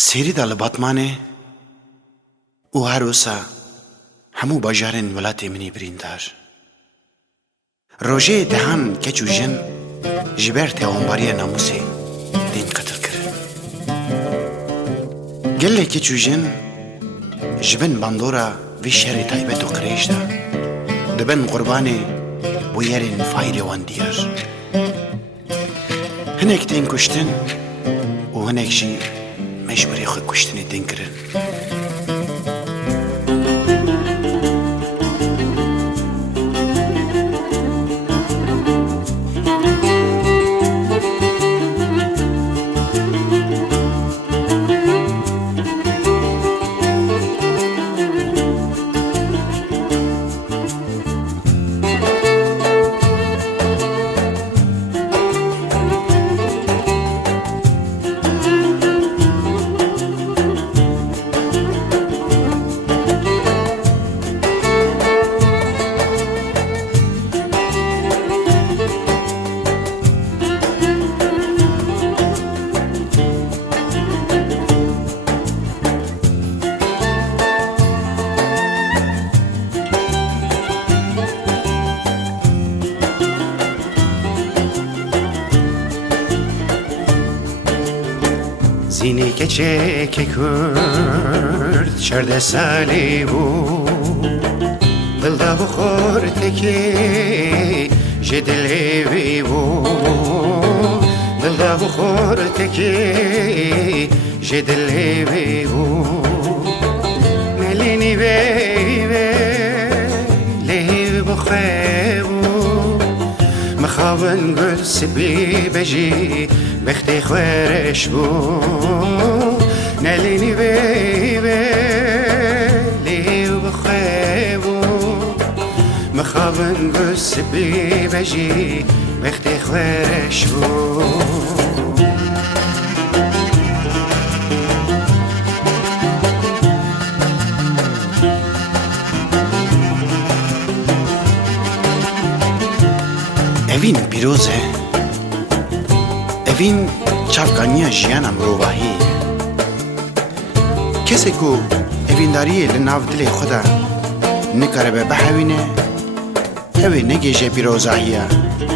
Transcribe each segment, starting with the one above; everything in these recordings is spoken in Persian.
سری دل باتمانه و هر وسا همو باجارن ولات منی بریندار روژه دهان کچو جن جبر تهوانباری ناموسی دین قتل کرد گله کچو جن جبن باندورا وی شر تایبت و قریش دا دبن قربانه بو یرین فایل وان دیار هنک دین کشتن و هنک جی مجبوری خود کشتنی دین کرن زینی کچه که کرد چرده سالی بود دلدا بخور تکی جدل هیوی بود دلدا بخور تکی جدل هیوی بود نلینی بیوی لیو بخیبو مخابن گل سبی بجی بختي خوارش بو ناليني بيبي ليو بخيبو مخابن قس بي بجي بختي خوارش بو اوین پیروزه اوین چافکانی جیانم روباهی کسی کو اوینداری لناو دل خدا نکاره به بحوینه اوی نگیجه پیروزاهیه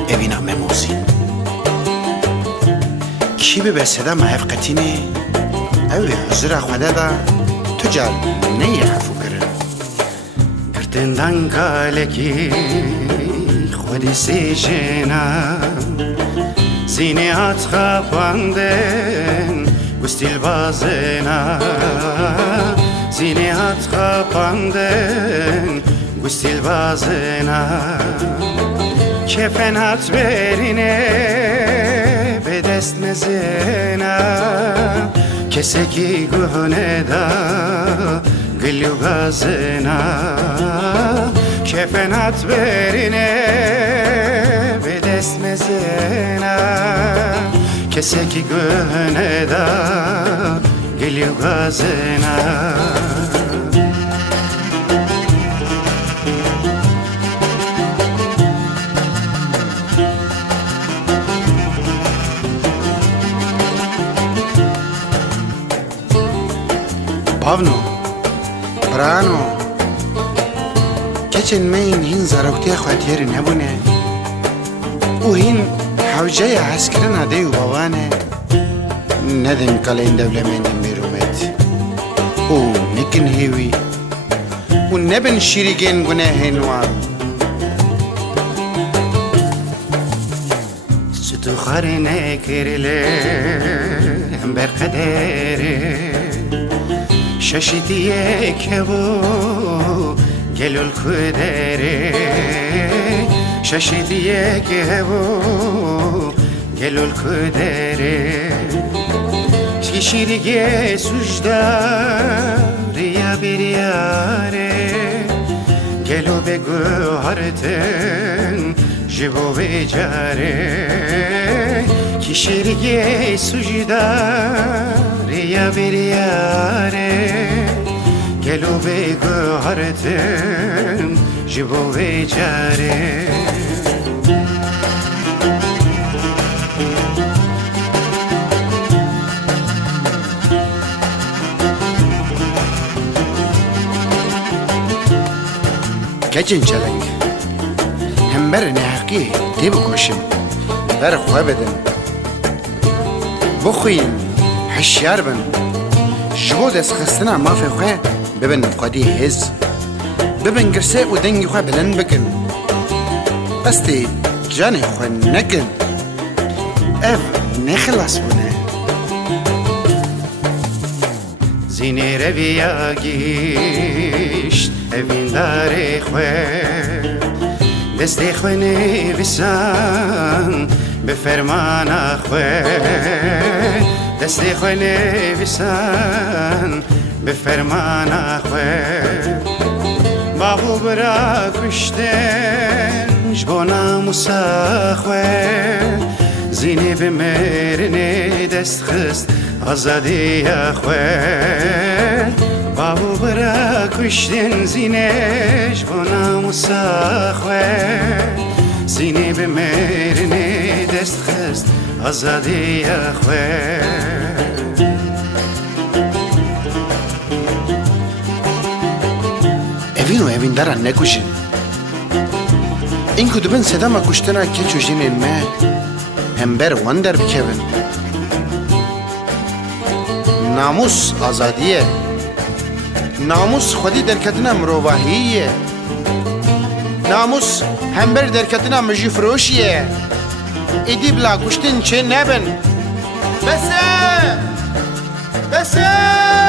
اوینا مموزی کی به صدا محفقتینه اوی حضور خدا دا تجار نیحفو کرن گرتندن کالکی خودی سی جنم زینهات خاپاندن گستیل بازنا زینهات خاپاندن گستیل بازنا کفنات برینه به دست مزنا کسی کی گهنه دا گلیو بازنا کفنات برینه به دست مزنا کسی کی گهنه دا گلیو بازنا بابنو برانو کچن مین هین زاروکتی خواتیر نبونه و هین حوجه عسکرنا دیو بابانه ندن کلین دولمین میرومت و نکن هیوی و نبن شیریگین گناه نوا ستو خاری نکرله هم بر قدره ششیدیه که بو گلول کدره ششیدیه که بو گلول کدره شیریگه سوجدار یا بیریاره گلو بگو هرتن جبو بجاره شیریگه سوجدار یا بیریاره گلو بگو هرتن جبو بجاره کچن چلنگ هم بر نحقی دی بکشم بر خواه بدن بخوین هشیار بن جبو دست خستنا مافی خواه ببن قدی هز ببن گرسه و دنگی خواه بلند بکن بستی جان خواه نکن اف نخلاص بونه زینه رویا گیشت اوین داره خواه دستی خواه نویسان به فرمان خواه دستی خواه نویسان به فرمان خواه بابو برا کشتن جبو ناموسا خواه زینه بمرنه دست خست آزادی خواه بابو برا کشتن زینش با ناموسا خواه زینه بمرنه دست خست آزادی خواه اوین و اوین دارن نکشن این کدوبن صدا ما کشتنا که چوشینین ما هم بر وندر بکبن ناموس آزادیه ناموس خودی درکتنا مروباهیه ناموس هم بر درکتنا مجی فروشیه ایدی بلا کشتن چه نبن بسه بسه